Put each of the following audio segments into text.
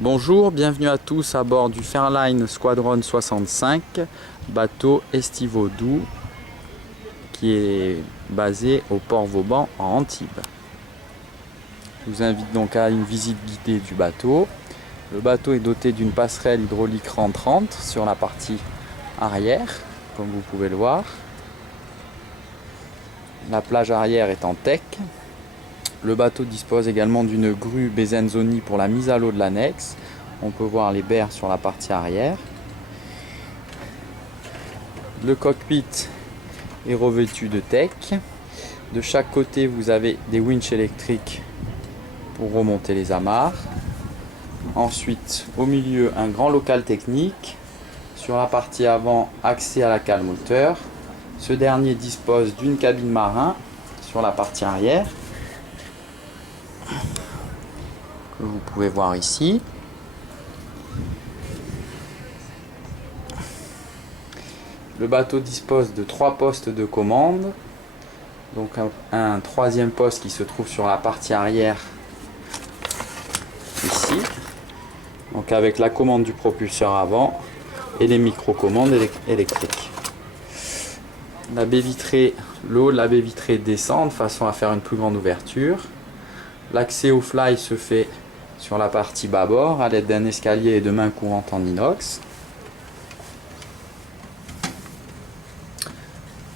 Bonjour, bienvenue à tous à bord du Fairline Squadron 65, bateau estivaux doux qui est basé au port Vauban en Antibes. Je vous invite donc à une visite guidée du bateau. Le bateau est doté d'une passerelle hydraulique rentrante sur la partie arrière, comme vous pouvez le voir. La plage arrière est en teck. Le bateau dispose également d'une grue Bezenzoni pour la mise à l'eau de l'annexe. On peut voir les berres sur la partie arrière. Le cockpit est revêtu de teck. De chaque côté, vous avez des winches électriques pour remonter les amarres. Ensuite, au milieu, un grand local technique. Sur la partie avant, accès à la cale moteur. Ce dernier dispose d'une cabine marin sur la partie arrière, que vous pouvez voir ici. Le bateau dispose de 3 postes de commande, donc un troisième poste qui se trouve sur la partie arrière ici, donc avec la commande du propulseur avant et les micro-commandes électriques. La baie vitrée, le haut de la baie vitrée descend de façon à faire une plus grande ouverture. L'accès au fly se fait sur la partie bâbord à l'aide d'un escalier et de mains courantes en inox.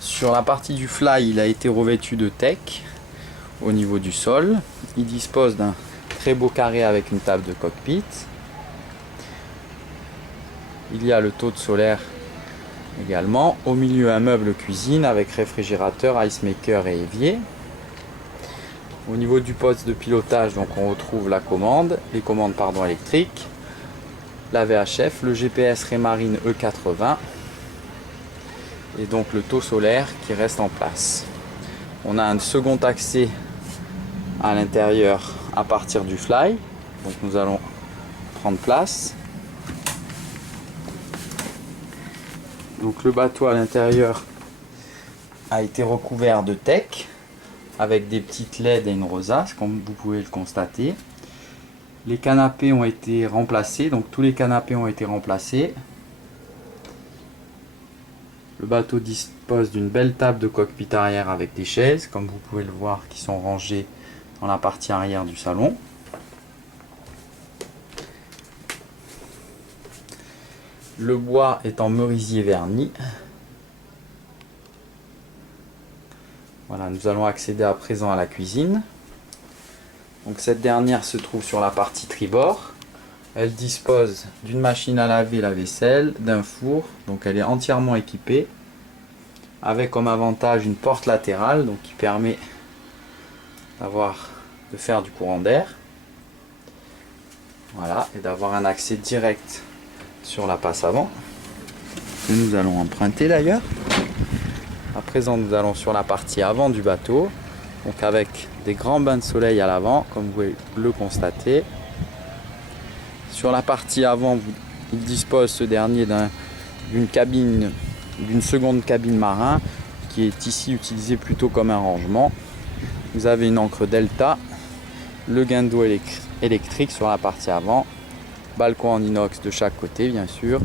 Sur la partie du fly, il a été revêtu de teck au niveau du sol. Il dispose d'un très beau carré avec une table de cockpit. Il y a le taux de solaire également. Au milieu, un meuble cuisine avec réfrigérateur, ice maker et évier. Au niveau du poste de pilotage, donc on retrouve la commande, les commandes électriques, la VHF, le GPS Raymarine E80 et donc le taux solaire qui reste en place. On a un second accès à l'intérieur à partir du fly, donc nous allons prendre place. Donc le bateau à l'intérieur a été recouvert de teck avec des petites LED et une rosace, comme vous pouvez le constater. Les canapés ont été remplacés, donc tous les canapés ont été remplacés. Le bateau dispose d'une belle table de cockpit arrière avec des chaises, comme vous pouvez le voir, qui sont rangées dans la partie arrière du salon. Le bois est en merisier verni. Voilà, nous allons accéder à présent à la cuisine. Donc cette dernière se trouve sur la partie tribord. Elle dispose d'une machine à laver la vaisselle, d'un four, donc elle est entièrement équipée, avec comme avantage une porte latérale, donc qui permet de faire du courant d'air. Voilà, et d'avoir un accès direct sur la passe avant, que nous allons emprunter d'ailleurs. À présent, nous allons sur la partie avant du bateau, donc avec des grands bains de soleil à l'avant, comme vous pouvez le constater. Sur la partie avant, il dispose ce dernier d'une seconde cabine marin, qui est ici utilisée plutôt comme un rangement. Vous avez une ancre Delta, le gain d'eau électrique sur la partie avant, balcon en inox de chaque côté bien sûr.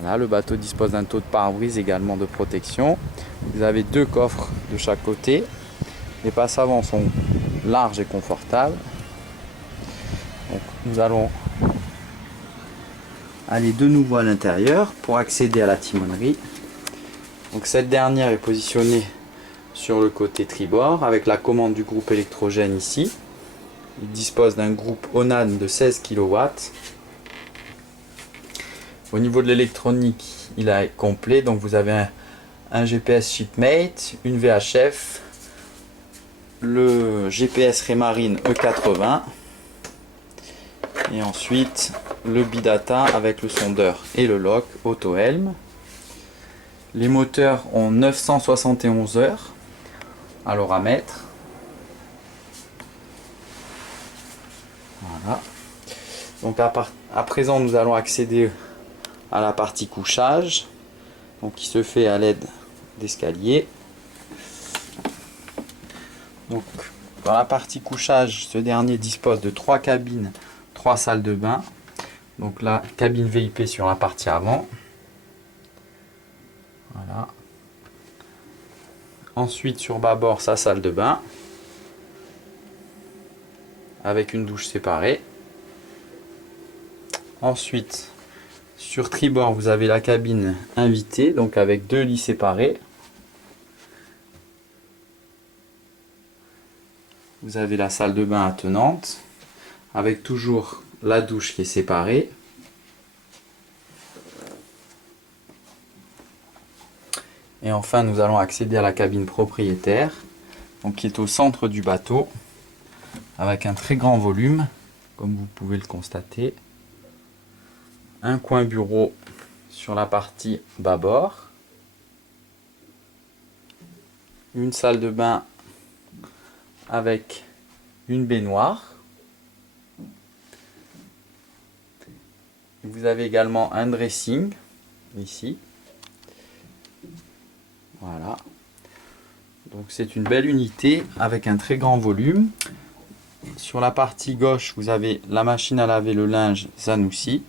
Voilà, le bateau dispose d'un taux de pare-brise également de protection. Vous avez 2 coffres de chaque côté. Les passes avant sont larges et confortables. Donc, nous allons aller de nouveau à l'intérieur pour accéder à la timonerie. Donc, cette dernière est positionnée sur le côté tribord avec la commande du groupe électrogène ici. Il dispose d'un groupe Onan de 16 kW. Au niveau de l'électronique, il est complet, donc vous avez un GPS Shipmate, une VHF, le GPS Raymarine E80 et ensuite le bidata avec le sondeur et le lock auto-helm. Les moteurs ont 971 heures à l'horamètre. Voilà. Donc à présent, nous allons accéder à la partie couchage, donc qui se fait à l'aide d'escaliers. Donc Sur la partie couchage, ce dernier dispose de 3 cabines, 3 salles de bain. Donc la cabine VIP sur la partie avant. Voilà. Ensuite sur bâbord, sa salle de bain. Avec une douche séparée. Ensuite, sur tribord, vous avez la cabine invitée, donc avec 2 lits séparés. Vous avez la salle de bain attenante, avec toujours la douche qui est séparée. Et enfin, nous allons accéder à la cabine propriétaire, donc qui est au centre du bateau, avec un très grand volume, comme vous pouvez le constater. Un coin bureau sur la partie bâbord. Une salle de bain avec une baignoire. Vous avez également un dressing ici. Voilà. Donc c'est une belle unité avec un très grand volume. Sur la partie gauche, vous avez la machine à laver le linge Zanussi.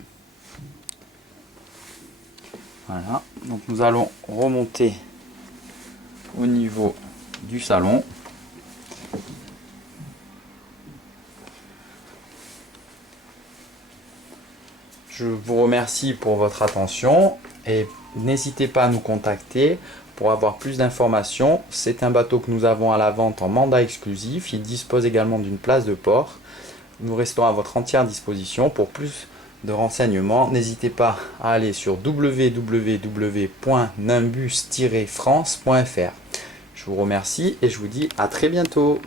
Voilà. Donc nous allons remonter au niveau du salon. Je vous remercie pour votre attention et n'hésitez pas à nous contacter pour avoir plus d'informations. C'est un bateau que nous avons à la vente en mandat exclusif. Il dispose également d'une place de port. Nous restons à votre entière disposition. Pour plus de renseignements, n'hésitez pas à aller sur www.nimbus-france.fr. Je vous remercie et je vous dis à très bientôt.